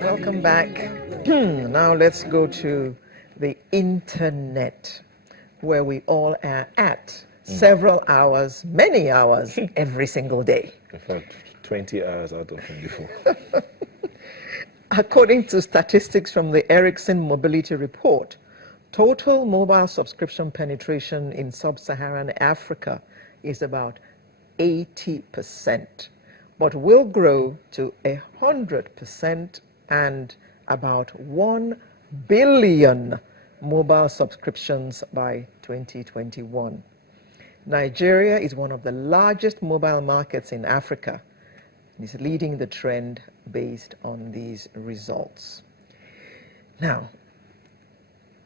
Welcome back. Now let's go to the internet, where we all are at several hours, many hours, every single day. In fact, 20 hours out of 24. According to statistics from the Ericsson Mobility Report, total mobile subscription penetration in sub-Saharan Africa is about 80%, but will grow to 100% and about 1 billion mobile subscriptions by 2021. Nigeria is one of the largest mobile markets in Africa and is leading the trend based on these results. Now,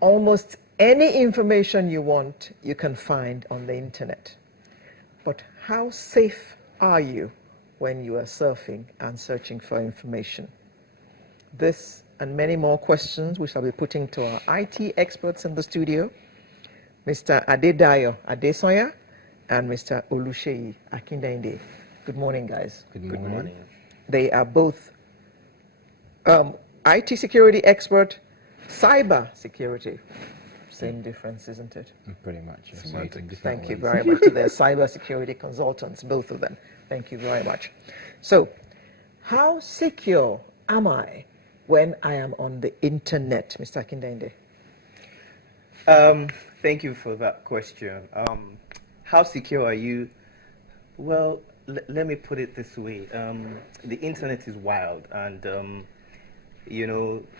almost any information you want, you can find on the internet. But how safe are you when you are surfing and searching for information? This and many more questions we shall be putting to our IT experts in the studio, Mr. Adedayo Adesoya and Mr. Oluseyi Akindende. Good morning, guys. Good morning. They are both IT security expert, cyber security. Same difference, isn't it? Pretty much. Thank you very much to their cyber security consultants, both of them. Thank you very much. So, how secure am I when I am on the internet, Mr. Akindende? Thank you for that question. How secure are you? Well, let me put it this way. The internet is wild, and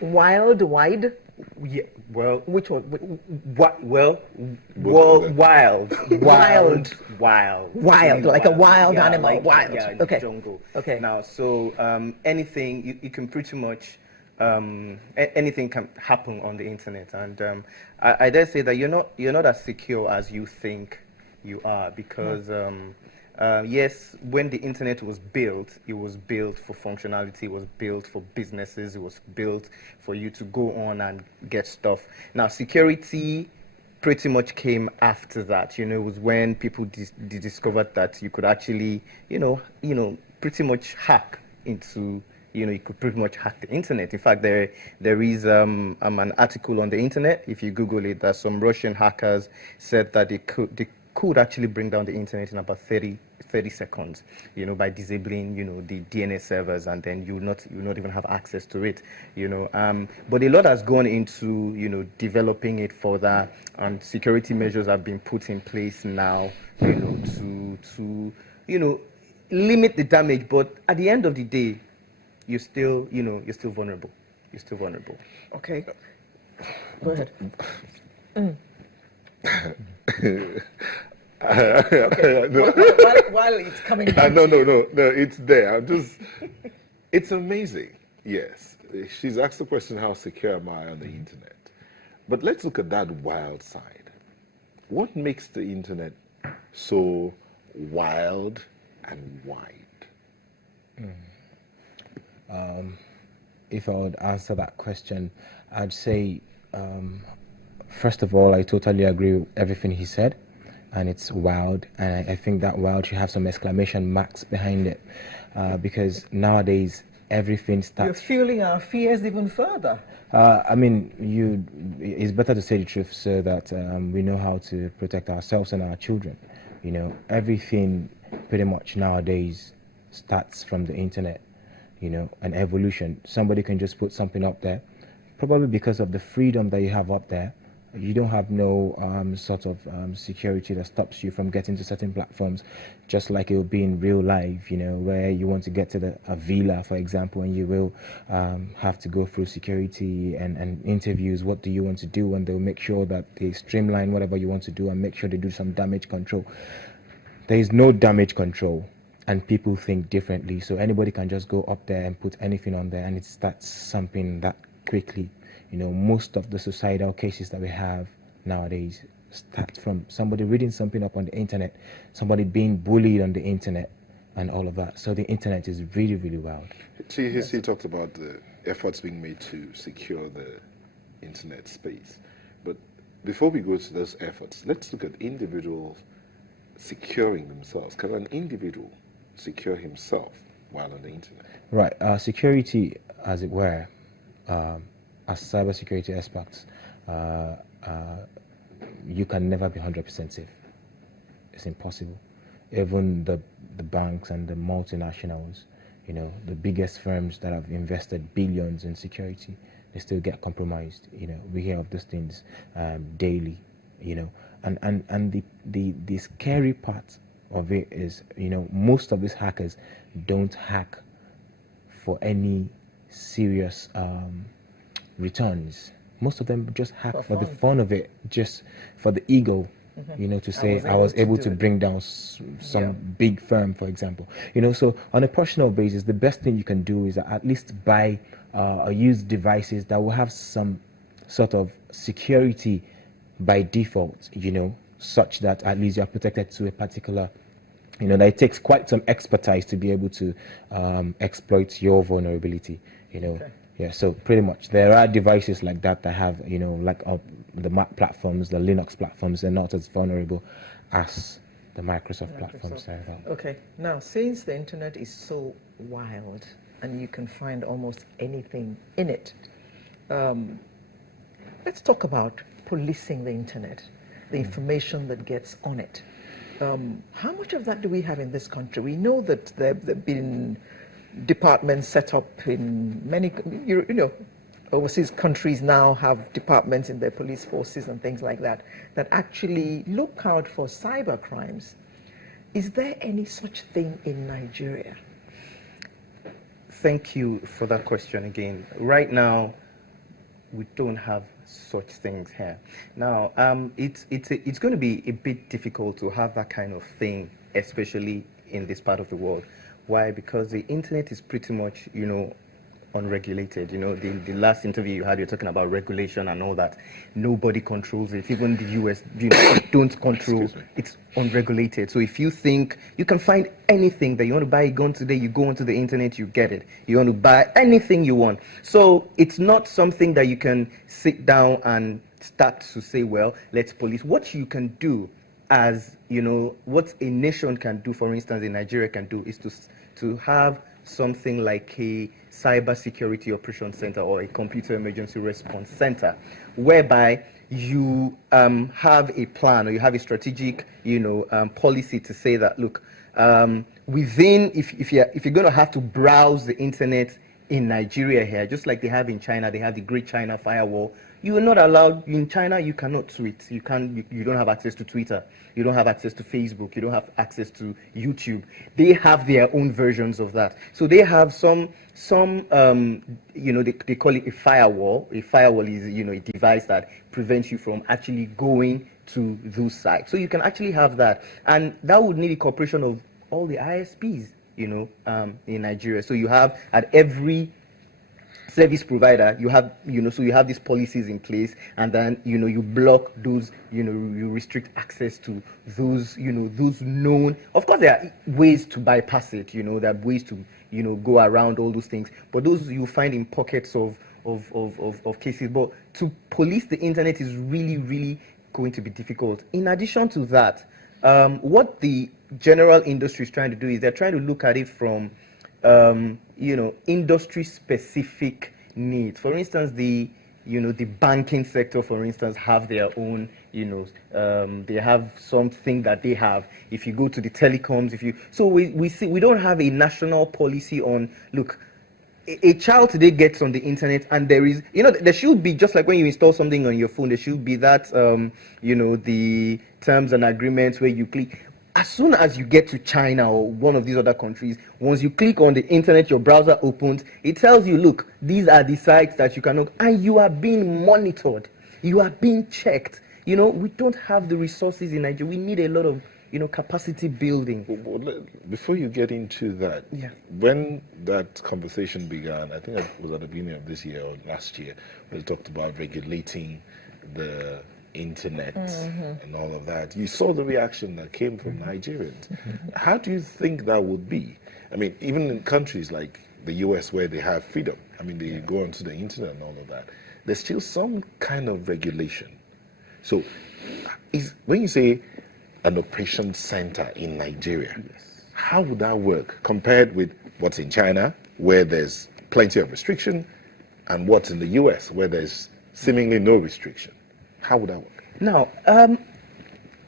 Wild, wide? Yeah. Well, Which one? wild, Wild, like a wild yeah, animal, like, wild. Yeah, Okay. jungle. Okay. Now, so anything you can pretty much anything can happen on the internet, and I dare say that you're not as secure as you think you are, because yes, when the internet was built, it was built for functionality, it was built for businesses, it was built for you to go on and get stuff. Now, security pretty much came after that. It was when people discovered that you could actually, pretty much hack into, you could pretty much hack the internet. In fact, there is an article on the internet. If you Google it, that some Russian hackers said that they could actually bring down the internet in about 30 seconds, by disabling, the DNS servers, and then you will not even have access to it, But a lot has gone into, developing it further, and security measures have been put in place now, to limit the damage. But at the end of the day, you're still vulnerable. You're still vulnerable. Okay. Go ahead. Okay. While it's coming back. No, it's there. It's amazing. Yes. She's asked the question, how secure am I on the internet? But let's look at that wild side. What makes the internet so wild and wide? If I would answer that question, I'd say, first of all, I totally agree with everything he said, and it's wild, and I think that wild should have some exclamation marks behind it, because nowadays everything starts. You're fueling our fears even further. It's better to say the truth so that we know how to protect ourselves and our children. Everything pretty much nowadays starts from the internet. An evolution. Somebody can just put something up there, probably because of the freedom that you have up there. You don't have no sort of security that stops you from getting to certain platforms, just like it will be in real life, where you want to get to a villa, for example, and you will have to go through security and interviews. What do you want to do? And they'll make sure that they streamline whatever you want to do and make sure they do some damage control. There is no damage control, and people think differently. So anybody can just go up there and put anything on there, and it starts something that quickly. Most of the suicidal cases that we have nowadays start from somebody reading something up on the internet, somebody being bullied on the internet, and all of that. So the internet is really, really wild. He talked about the efforts being made to secure the internet space. But before we go to those efforts, let's look at individuals securing themselves. Can an individual secure himself while on the internet? Right. Security, as it were, as cybersecurity experts, you can never be 100% safe. It's impossible. Even the banks and the multinationals, the biggest firms that have invested billions in security, they still get compromised. We hear of those things daily. And the scary part of it is, most of these hackers don't hack for any serious returns. Most of them just hack for the fun of it, just for the ego, to say I was able to bring down some big firm, for example. So on a personal basis, the best thing you can do is at least buy or use devices that will have some sort of security by default, such that at least you're protected to a particular, that it takes quite some expertise to be able to exploit your vulnerability, Okay. Yeah, so pretty much there are devices like that that have, like the Mac platforms, the Linux platforms, they're not as vulnerable as the Microsoft platforms. Okay, now since the internet is so wild and you can find almost anything in it, let's talk about policing the internet, the information that gets on it. How much of that do we have in this country? We know that there have been departments set up in many, overseas countries now have departments in their police forces and things like that, that actually look out for cyber crimes. Is there any such thing in Nigeria? Thank you for that question again. Right now, we don't have such things here. Now, it's going to be a bit difficult to have that kind of thing, especially in this part of the world. Why? Because the internet is pretty much, unregulated. The last interview you had, you're talking about regulation and all that. Nobody controls it. Even the US, don't control. It's unregulated. So if you think you can find anything that you want to buy a gun today, you go onto the internet, you get it. You want to buy anything you want. So it's not something that you can sit down and start to say, well, let's police. What you can do as, what a nation can do, for instance, in Nigeria can do, is to have something like a cyber security operations center or a computer emergency response center, whereby you have a plan or you have a strategic, policy to say that, look, within, if you're going to have to browse the internet in Nigeria here, just like they have in China, they have the Great China Firewall. You are not allowed in China. You cannot tweet. You don't have access to Twitter. You don't have access to Facebook. You don't have access to YouTube. They have their own versions of that. So they have some they call it a firewall. A firewall is a device that prevents you from actually going to those sites. So you can actually have that, and that would need a cooperation of all the ISPs. In Nigeria. So you have at every service provider, you have, so you have these policies in place, and then, you block those, you restrict access to those, those known. Of course, there are ways to bypass it, there are ways to, go around all those things, but those you find in pockets of cases. But to police the internet is really, really going to be difficult. In addition to that, what the general industry is trying to do is they're trying to look at it from, industry-specific needs. For instance, the banking sector, for instance, have their own, they have something that they have. If you go to the telecoms, so we see we don't have a national policy on, look, a child today gets on the internet and there is, there should be, just like when you install something on your phone, there should be that, the terms and agreements where you click. As soon as you get to China or one of these other countries, once you click on the internet, your browser opens, it tells you, look, these are the sites that you can look, and you are being monitored. You are being checked. We don't have the resources in Nigeria. We need a lot of, capacity building. Before you get into that, when that conversation began, I think it was at the beginning of this year or last year, we talked about regulating the internet and all of that. You saw the reaction that came from Nigerians. How do you think that would be? I mean, even in countries like the US where they have freedom, they go onto the internet and all of that, there's still some kind of regulation. So when you say an operation center in Nigeria, how would that work compared with what's in China, where there's plenty of restriction, and what's in the US, where there's seemingly no restriction? How would that work? Now,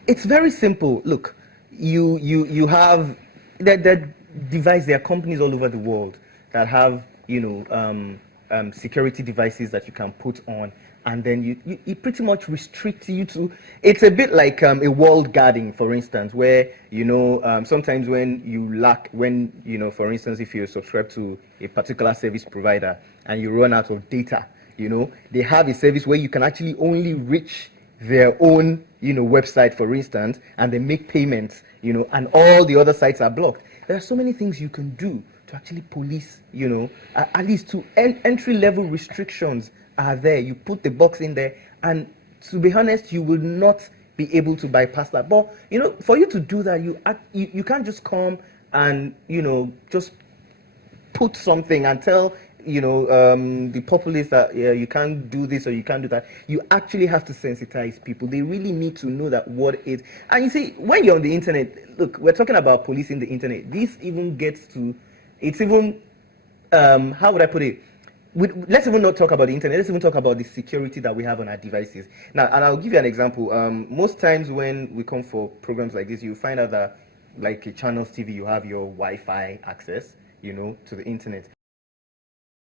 it's very simple. Look, you have that device. There are companies all over the world that have security devices that you can put on, and then it pretty much restricts you to. It's a bit like a walled garden, for instance, where sometimes for instance, if you subscribe to a particular service provider and you run out of data, they have a service where you can actually only reach their own website, for instance, and they make payments, and all the other sites are blocked. There are so many things you can do to actually police, at least to entry level restrictions are there. You put the box in there, and to be honest, you will not be able to bypass that. But for you to do that, you can't just come and just put something and tell the populace that you can't do this or you can't do that. You actually have to sensitize people. They really need to know that what is. And you see, when you're on the internet, look, we're talking about policing the internet. This even gets to, it's even, how would I put it? Let's even not talk about the internet. Let's even talk about the security that we have on our devices. Now, and I'll give you an example. Most times when we come for programs like this, you find out that, like a Channels TV, you have your Wi-Fi access, to the internet.